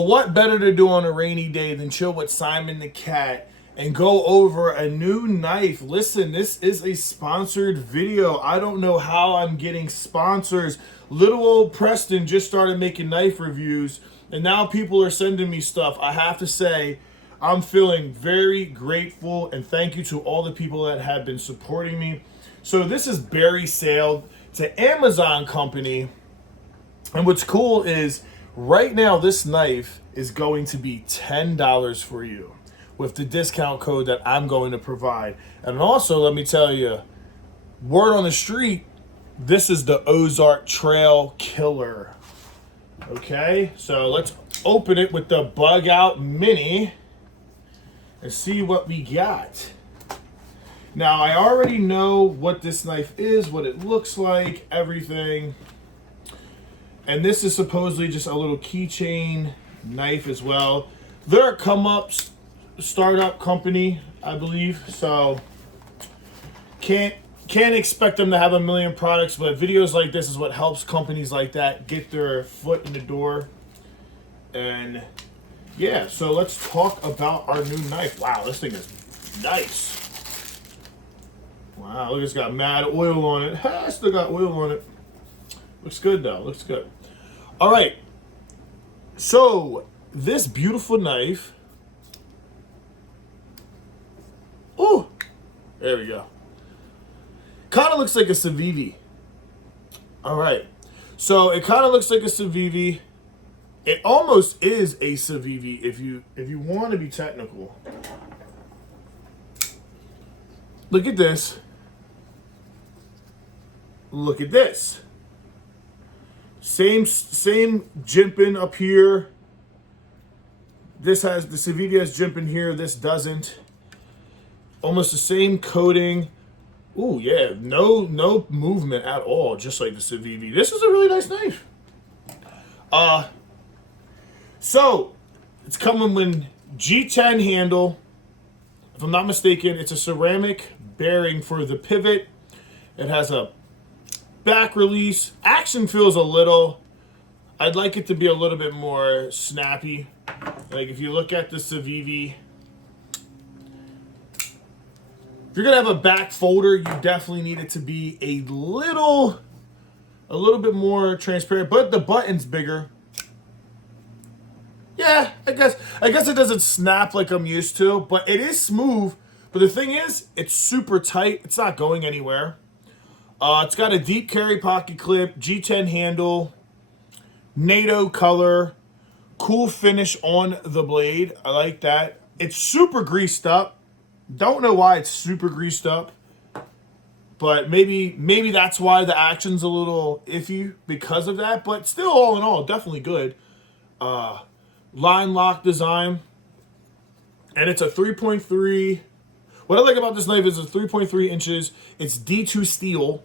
What better to do on a rainy day than chill with Simon the Cat and go over a new knife? Listen, this is a sponsored video. I don't know how I'm getting sponsors. Little old Preston just started making knife reviews, and now people are sending me stuff. I have to say, I'm feeling very grateful, and thank you to all the people that have been supporting me. So this is Barry Sale. It's an Amazon company, and what's cool is right now this knife is going to be $10 for you with the discount code that I'm going to provide. And also, let me tell you, word on the street, this is the Ozark Trail Killer. Okay, so let's open it with the Bug Out Mini and see what we got. Now, I already know what this knife is, what it looks like, everything. And this is supposedly just a little keychain knife as well. They're a come-up startup company, I believe. So can't expect them to have a million products, but videos like this is what helps companies like that get their foot in the door. And yeah, so let's talk about our new knife. Wow, this thing is nice. Wow, look, it's got mad oil on it. I still got oil on it. Looks good though, looks good. All right, so this beautiful knife, oh, there we go. Kind of looks like a Civivi. All right, so it kind of looks like a Civivi. It almost is a Civivi if you want to be technical. Look at this. Look at this. Same jimping up here. This has, the Civivi has jimping here. This doesn't. Almost the same coating. Ooh, yeah, no movement at all, just like the Civivi. This is a really nice knife. So it's coming with G10 handle. If I'm not mistaken, it's a ceramic bearing for the pivot. It has a back release. Action feels a little, I'd like it to be a little bit more snappy. Like if you look at the Civivi, if you're gonna have a back folder, you definitely need it to be a little bit more transparent, but the button's bigger. Yeah, I guess it doesn't snap like I'm used to, but it is smooth. But the thing is, it's super tight. It's not going anywhere. It's got a deep carry pocket clip, G10 handle, NATO color, cool finish on the blade. I like that. It's super greased up. Don't know why it's super greased up, but maybe that's why the action's a little iffy because of that. But still, all in all, definitely good. Line lock design, and it's a 3.3. What I like about this knife is it's 3.3 inches. It's D2 steel,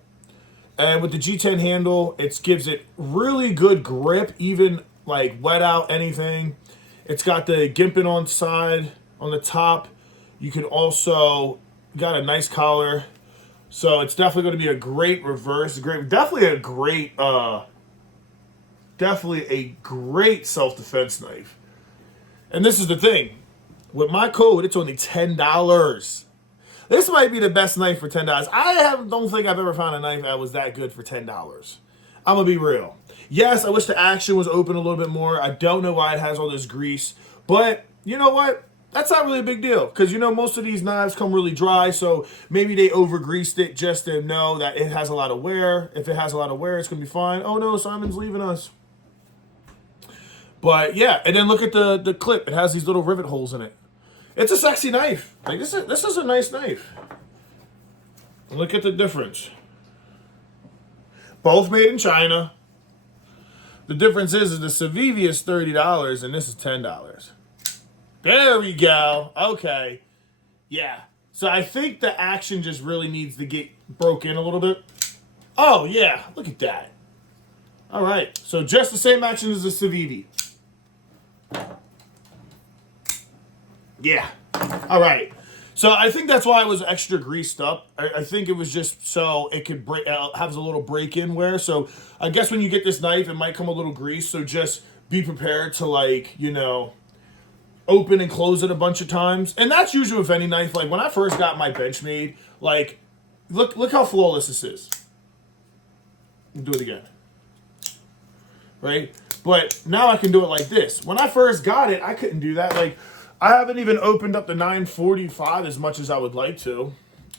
and with the G10 handle, it gives it really good grip, even like wet out anything. It's got the gimping on side, on the top. You can also got a nice collar, so it's definitely going to be a great reverse. Definitely a great self-defense knife. And this is the thing. With my code, it's only $10. This might be the best knife for $10. Don't think I've ever found a knife that was that good for $10. I'm going to be real. Yes, I wish the action was open a little bit more. I don't know why it has all this grease. But you know what? That's not really a big deal. Because, most of these knives come really dry. So maybe they over-greased it just to know that it has a lot of wear. If it has a lot of wear, it's going to be fine. Oh, no, Simon's leaving us. But yeah, and then look at the clip. It has these little rivet holes in it. It's a sexy knife. Like this is a nice knife. Look at the difference. Both made in China. The difference is the Civivi is $30 and this is $10. There we go. Okay. Yeah. So I think the action just really needs to get broke in a little bit. Oh yeah, look at that. All right. So just the same action as the Civivi. Yeah. All right. So I think that's why it was extra greased up. I think it was just so it could break, has a little break-in wear. So I guess when you get this knife, it might come a little greased. So just be prepared to, like, you know, open and close it a bunch of times. And that's usually with any knife. Like, when I first got my Benchmade, like, look how flawless this is. Do it again. Right? But now I can do it like this. When I first got it, I couldn't do that. Like, I haven't even opened up the 945 as much as I would like to.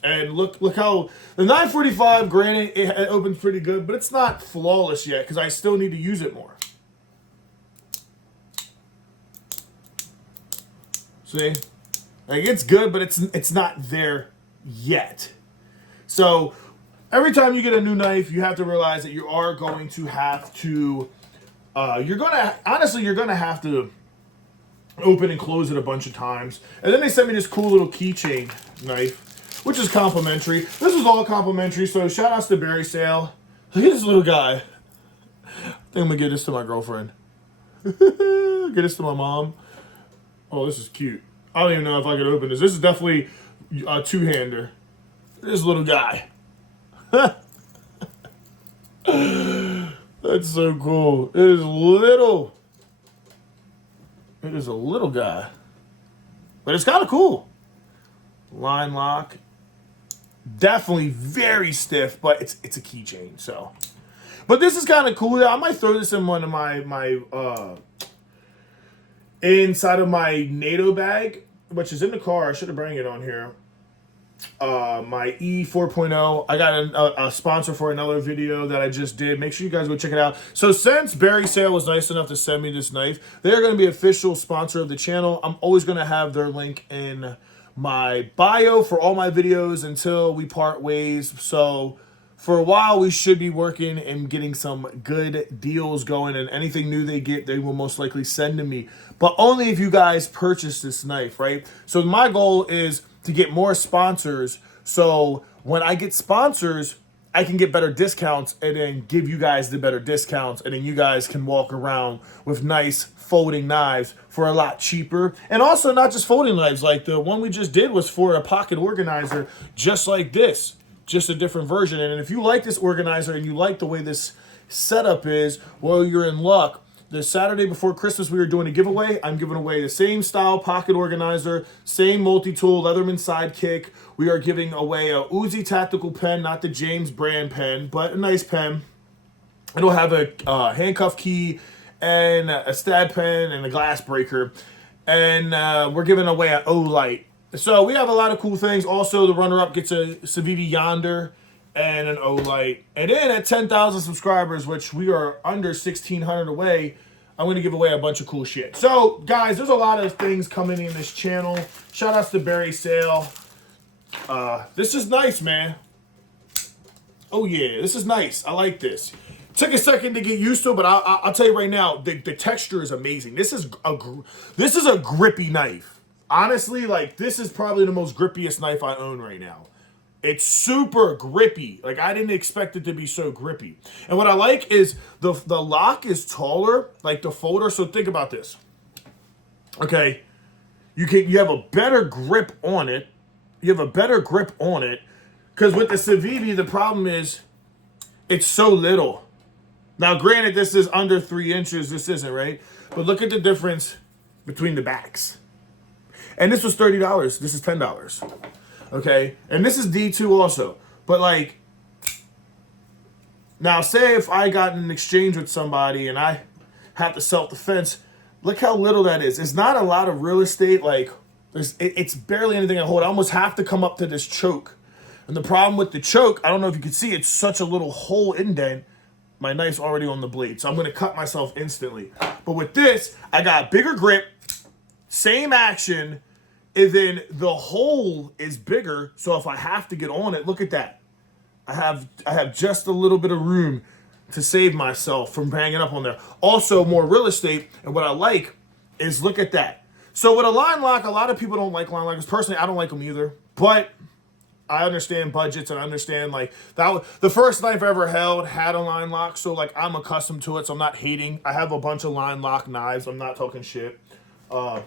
And look how the 945, granted, it opens pretty good, but it's not flawless yet because I still need to use it more. See? Like, it's good, but it's not there yet. So every time you get a new knife, you have to realize that you are going to have to, you're going to have to open and close it a bunch of times. And then they sent me this cool little keychain knife, which is complimentary. This was all complimentary, so shout outs to Berry Sale. Look at this little guy. I think I'm gonna give this to my girlfriend. Get this to my mom. Oh, this is cute. I don't even know if I could open this. This is definitely a two-hander. This little guy. That's so cool. It is little. It is a little guy. But it's kind of cool. Line lock. Definitely very stiff, but it's a keychain, so. But this is kind of cool. I might throw this in one of my inside of my NATO bag, which is in the car. I should have brought it on here. My E4.0. I got a sponsor for another video that I just did. Make sure you guys go check it out. So since Berry Sale was nice enough to send me this knife, they're going to be official sponsor of the channel. I'm always going to have their link in my bio for all my videos until we part ways. So for a while, we should be working and getting some good deals going, and anything new they get, they will most likely send to me. But only if you guys purchase this knife, right? So my goal is to get more sponsors. So when I get sponsors, I can get better discounts and then give you guys the better discounts. And then you guys can walk around with nice folding knives for a lot cheaper. And also not just folding knives. Like the one we just did was for a pocket organizer, just like this. Just a different version. And if you like this organizer and you like the way this setup is, well, you're in luck. The Saturday before Christmas, we were doing a giveaway. I'm giving away the same style pocket organizer, same multi-tool Leatherman sidekick. We are giving away a Uzi tactical pen, not the James brand pen, but a nice pen. It'll have a handcuff key and a stab pen and a glass breaker. And we're giving away an O-Light. So we have a lot of cool things. Also, the runner-up gets a Civivi Yonder and an O-Light. And then at 10,000 subscribers, which we are under 1,600 away, I'm going to give away a bunch of cool shit. So, guys, there's a lot of things coming in this channel. Shout outs to Berry Sale. This is nice, man. Oh, yeah, this is nice. I like this. Took a second to get used to it, but I'll tell you right now, the texture is amazing. This is a grippy knife. Honestly, like, this is probably the most grippiest knife I own right now. It's super grippy. Like, I didn't expect it to be so grippy. And what I like is the lock is taller, like the folder. So think about this. Okay, you have a better grip on it. You have a better grip on it. Because with the Civivi, the problem is it's so little. Now, granted, this is under 3 inches. This isn't, right? But look at the difference between the backs. And this was $30. This is $10. Okay? And this is D2 also. But, like, now say if I got in an exchange with somebody and I have to self-defense, look how little that is. It's not a lot of real estate. Like, it's barely anything I hold. I almost have to come up to this choke. And the problem with the choke, I don't know if you can see, it's such a little hole indent. My knife's already on the blade, so I'm going to cut myself instantly. But with this, I got bigger grip, same action, and then the hole is bigger, so if I have to get on it, look at that. I have just a little bit of room to save myself from banging up on there. Also, more real estate, and what I like is, look at that. So with a line lock, a lot of people don't like line lockers. Personally, I don't like them either, but I understand budgets and I understand, like, the first knife I ever held had a line lock, so, like, I'm accustomed to it, so I'm not hating. I have a bunch of line lock knives. I'm not talking shit. My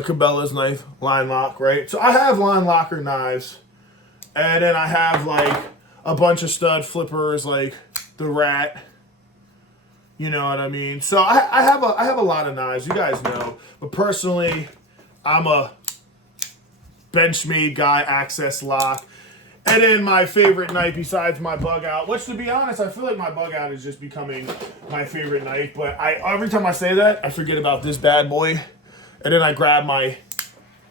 Cabela's knife, line lock, right? So I have line locker knives, and then I have, like, a bunch of stud flippers, like the rat. You know what I mean? So I have a lot of knives, you guys know. But personally, I'm a Benchmade guy, access lock. And then my favorite knife besides my bug out, which to be honest, I feel like my bug out is just becoming my favorite knife. But every time I say that, I forget about this bad boy. And then I grab my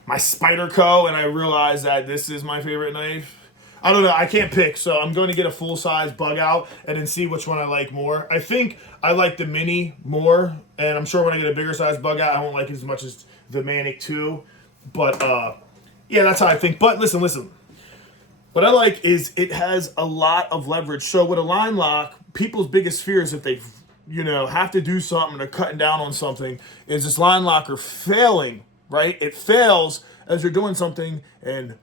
Spyderco and I realize that this is my favorite knife. I don't know, I can't pick, so I'm going to get a full-size bug out and then see which one I like more. I think I like the Mini more, and I'm sure when I get a bigger size bug out, I won't like it as much as the Manic 2. But, yeah, that's how I think. But listen. What I like is it has a lot of leverage. So with a line lock, people's biggest fear is if they, have to do something or cutting down on something, is this line locker failing, right? It fails as you're doing something and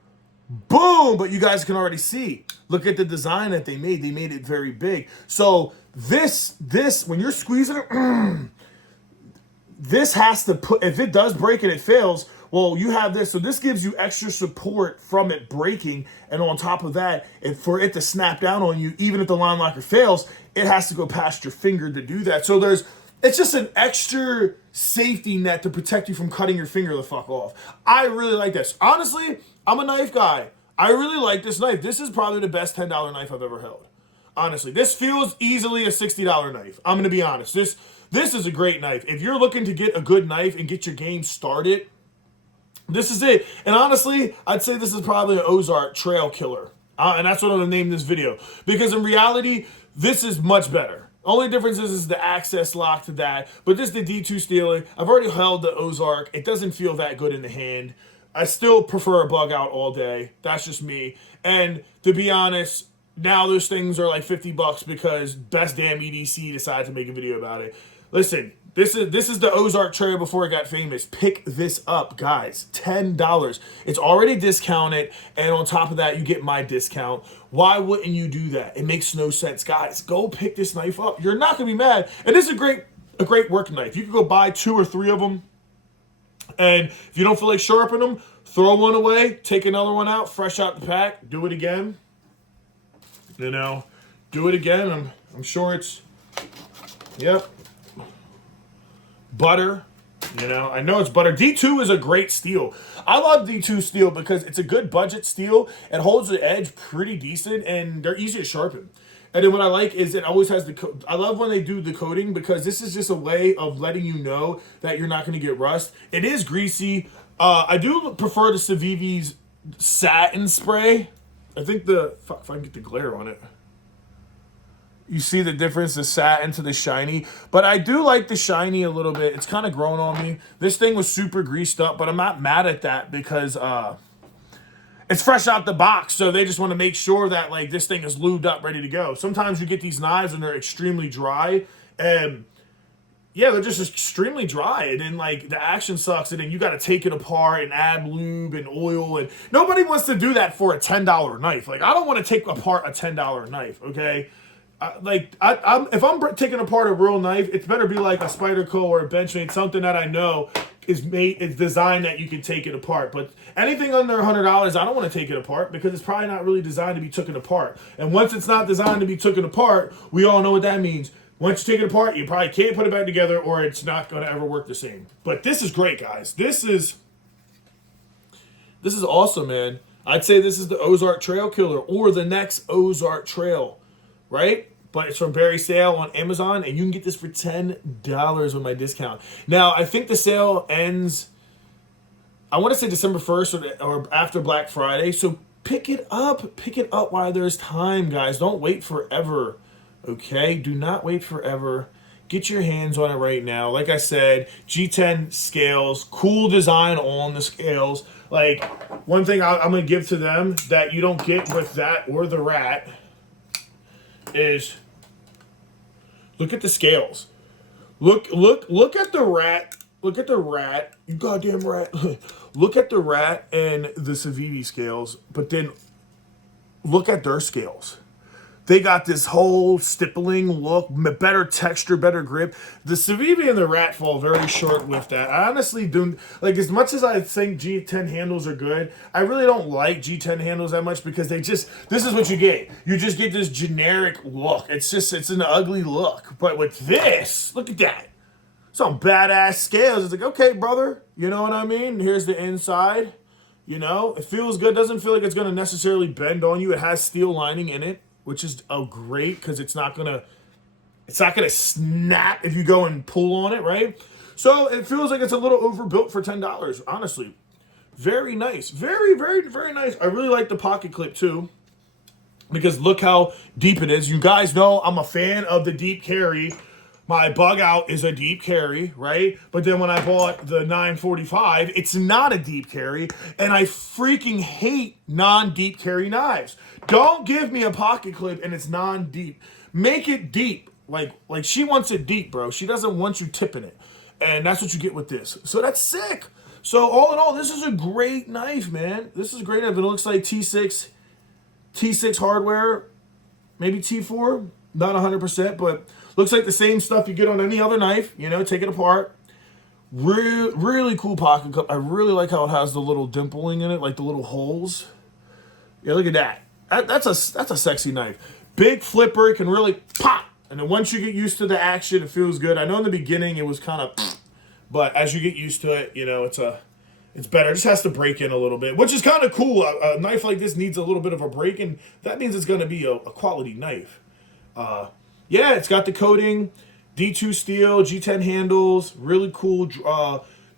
boom, but you guys can already see. Look at the design that they made. They made it very big. So this, when you're squeezing it, this has to put, if it does break and it fails, well, you have this. So this gives you extra support from it breaking. And on top of that, and for it to snap down on you, even if the line locker fails, it has to go past your finger to do that. So it's just an extra safety net to protect you from cutting your finger the fuck off. I really like this. Honestly, I'm a knife guy. I really like this knife. This is probably the best $10 knife I've ever held. Honestly, this feels easily a $60 knife. I'm going to be honest. This is a great knife. If you're looking to get a good knife and get your game started, this is it. And honestly, I'd say this is probably an Ozark Trail Killer. And that's what I'm going to name this video. Because in reality, this is much better. Only difference is the access lock to that. But this is the D2 Stealing. I've already held the Ozark. It doesn't feel that good in the hand. I still prefer a bug out all day. That's just me. And to be honest, now those things are like $50 because Best Damn EDC decided to make a video about it. Listen, this is the Ozark Trail before it got famous. Pick this up, guys. $10. It's already discounted, and on top of that, you get my discount. Why wouldn't you do that? It makes no sense, guys. Go pick this knife up. You're not gonna be mad. And this is a great work knife. You can go buy 2 or 3 of them. And if you don't feel like sharpening them, throw one away, take another one out, fresh out the pack, do it again. Do it again. I'm sure it's, yep. Butter, I know it's butter. D2 is a great steel. I love D2 steel because it's a good budget steel. It holds the edge pretty decent and they're easy to sharpen. And then what I like is it always has I love when they do the coating because this is just a way of letting you know that you're not going to get rust. It is greasy. I do prefer the Civivi's satin spray. I think if I can get the glare on it. You see the difference, the satin to the shiny. But I do like the shiny a little bit. It's kind of grown on me. This thing was super greased up, but I'm not mad at that because it's fresh out the box. So they just want to make sure that like this thing is lubed up, ready to go. Sometimes you get these knives and they're extremely dry. And yeah, they're just extremely dry. And then like the action sucks. And then you got to take it apart and add lube and oil. And nobody wants to do that for a $10 knife. Like I don't want to take apart a $10 knife, okay? If I'm taking apart a real knife, it better be like a Spyderco or a Benchmade, something that I know is designed that you can take it apart. But anything under $100, I don't want to take it apart because it's probably not really designed to be taken apart. And once it's not designed to be taken apart, we all know what that means. Once you take it apart, you probably can't put it back together or it's not going to ever work the same. But this is great, guys. This is awesome, man. I'd say this is the Ozark Trail Killer or the next Ozark Trail, right? But it's from Barry Sale on Amazon, and you can get this for $10 with my discount. Now, I think the sale ends, I want to say December 1st or after Black Friday. So pick it up. Pick it up while there's time, guys. Don't wait forever, okay? Do not wait forever. Get your hands on it right now. Like I said, G10 scales, cool design on the scales. Like, one thing I'm going to give to them that you don't get with that or the rat is... look at the scales. Look at the rat. Look at the rat. You goddamn rat. Look at the rat and the Civivi scales, but then look at their scales. They got this whole stippling look, better texture, better grip. The Civivi and the Rat fall very short with that. I honestly don't, like, as much as I think G10 handles are good, I really don't like G10 handles that much because they just, this is what you get. You just get this generic look. It's an ugly look. But with this, look at that. Some badass scales. It's like, okay, brother, you know what I mean? Here's the inside. You know, it feels good. Doesn't feel like it's going to necessarily bend on you. It has steel lining in it, which is great because it's not gonna snap if you go and pull on it, right? So it feels like it's a little overbuilt for $10, honestly. Very nice, very, very, very nice. I really like the pocket clip too, because look how deep it is. You guys know I'm a fan of the deep carry. My bug out is a deep carry, right? But then when I bought the 945, it's not a deep carry, and I freaking hate non-deep carry knives. Don't give me a pocket clip and it's non-deep. Make it deep. Like she wants it deep, bro. She doesn't want you tipping it. And that's what you get with this. So that's sick. So all in all, this is a great knife, man. This is a great knife. It looks like T6 hardware, maybe T4, not 100%, but looks like the same stuff you get on any other knife. You know, take it apart. Really cool pocket clip. I really like how it has the little dimpling in it, like the little holes. Yeah, look at that. That's a sexy knife. Big flipper, it can really pop. And then once you get used to the action, it feels good. I know in the beginning it was kind of, but as you get used to it, you know, it's better. It just has to break in a little bit, which is kind of cool. A knife like this needs a little bit of a break, and that means it's going to be a quality knife. Yeah, it's got the coating, D2 steel, G10 handles, really cool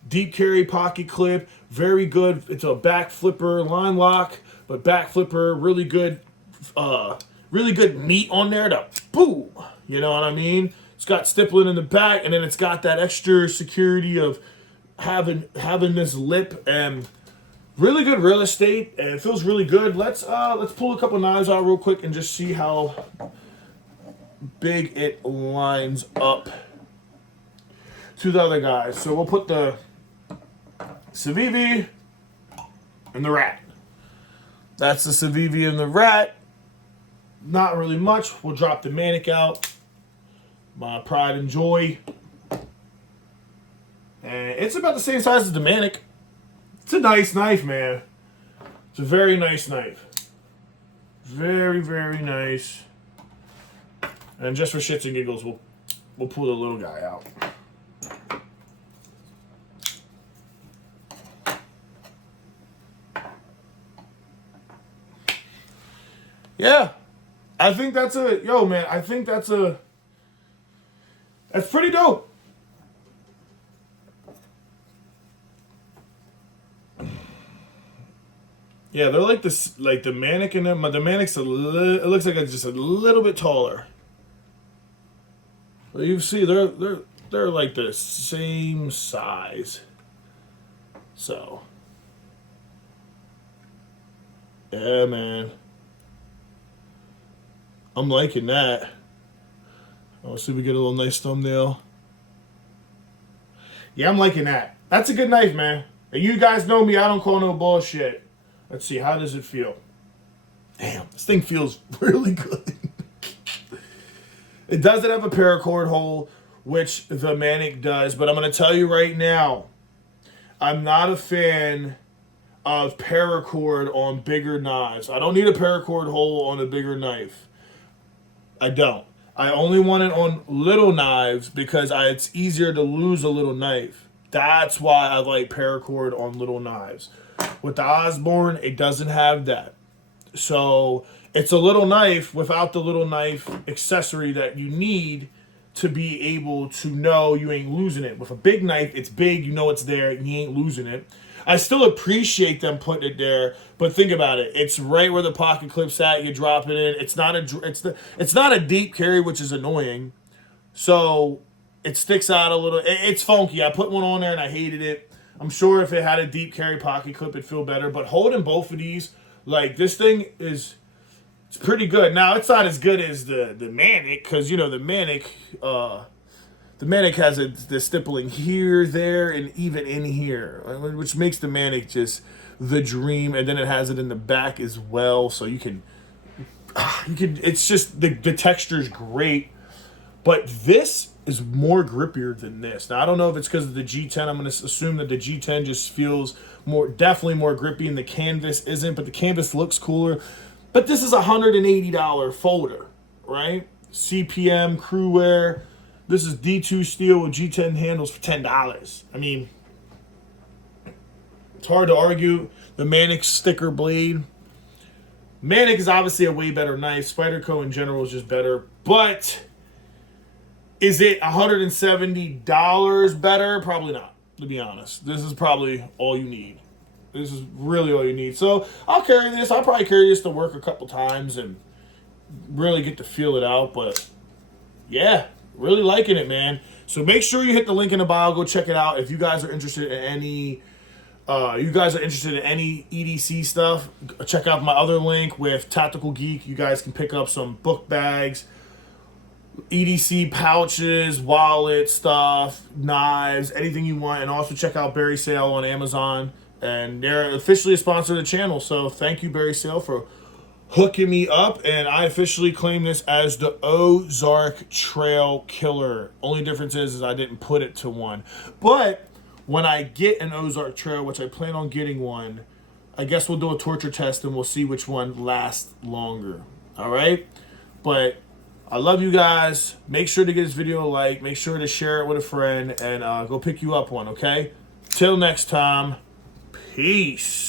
deep carry pocket clip, very good. It's a back flipper, line lock, but back flipper, really good meat on there to boom. You know what I mean? It's got stippling in the back, and then it's got that extra security of having this lip, and really good real estate, and it feels really good. Let's pull a couple knives out real quick and just see how big it lines up to the other guys. So we'll put the Civivi and the Rat. That's the Civivi and the Rat. Not really much. We'll drop the Manic out. My pride and joy. And it's about the same size as the Manic. It's a nice knife, man. It's a very nice knife. Very, very nice. And just for shits and giggles, we'll pull the little guy out. Yeah. I think that's pretty dope. Yeah, they're like this, like the Manic and them. The Manic's it looks like it's just a little bit taller. But you see, they're like the same size. So, yeah, man. I'm liking that. Let's see if we get a little nice thumbnail. Yeah, I'm liking that. That's a good knife, man. And you guys know me, I don't call no bullshit. Let's see, how does it feel? Damn, this thing feels really good. It doesn't have a paracord hole, which the Manic does, but I'm going to tell you right now, I'm not a fan of paracord on bigger knives. I don't need a paracord hole on a bigger knife. I don't. I only want it on little knives because it's easier to lose a little knife. That's why I like paracord on little knives. With the Osborne, it doesn't have that. So it's a little knife without the little knife accessory that you need to be able to know you ain't losing it. With a big knife, it's big, you know it's there, and you ain't losing it. I still appreciate them putting it there, but think about it. It's right where the pocket clip's at. You drop it in. It's not a deep carry, which is annoying. So it sticks out a little. It's funky. I put one on there and I hated it. I'm sure if it had a deep carry pocket clip, it'd feel better. But holding both of these, like this thing it's pretty good. Now it's not as good as the Manic, because you know the Manic has the stippling here, there, and even in here, which makes the Manic just the dream. And then it has it in the back as well, so you can it's just the texture is great, but this is more grippier than this. Now I don't know if it's because of the G10. I'm going to assume that the G10 just feels definitely more grippy, and the canvas isn't. But the canvas looks cooler. But this is a $180 folder, right? CPM crew wear. This is D2 steel with G10 handles for $10. I mean, it's hard to argue. The Manic sticker blade. Manic is obviously a way better knife. Spyderco in general is just better. But is it $170 better? Probably not, to be honest. This is probably all you need. This is really all you need. So I'll carry this. I'll probably carry this to work a couple times and really get to feel it out. But yeah, really liking it, man. So make sure you hit the link in the bio. Go check it out. If you guys are interested in any EDC stuff, check out my other link with Tactical Geek. You guys can pick up some book bags, EDC pouches, wallet stuff, knives, anything you want. And also check out Berry Sale on Amazon. And they're officially a sponsor of the channel. So thank you, Berry Sale, for hooking me up. And I officially claim this as the Ozark Trail Killer. Only difference is I didn't put it to one. But when I get an Ozark Trail, which I plan on getting one, I guess we'll do a torture test and we'll see which one lasts longer. All right? But I love you guys. Make sure to give this video a like. Make sure to share it with a friend. And go pick you up one, okay? Till next time. Peace.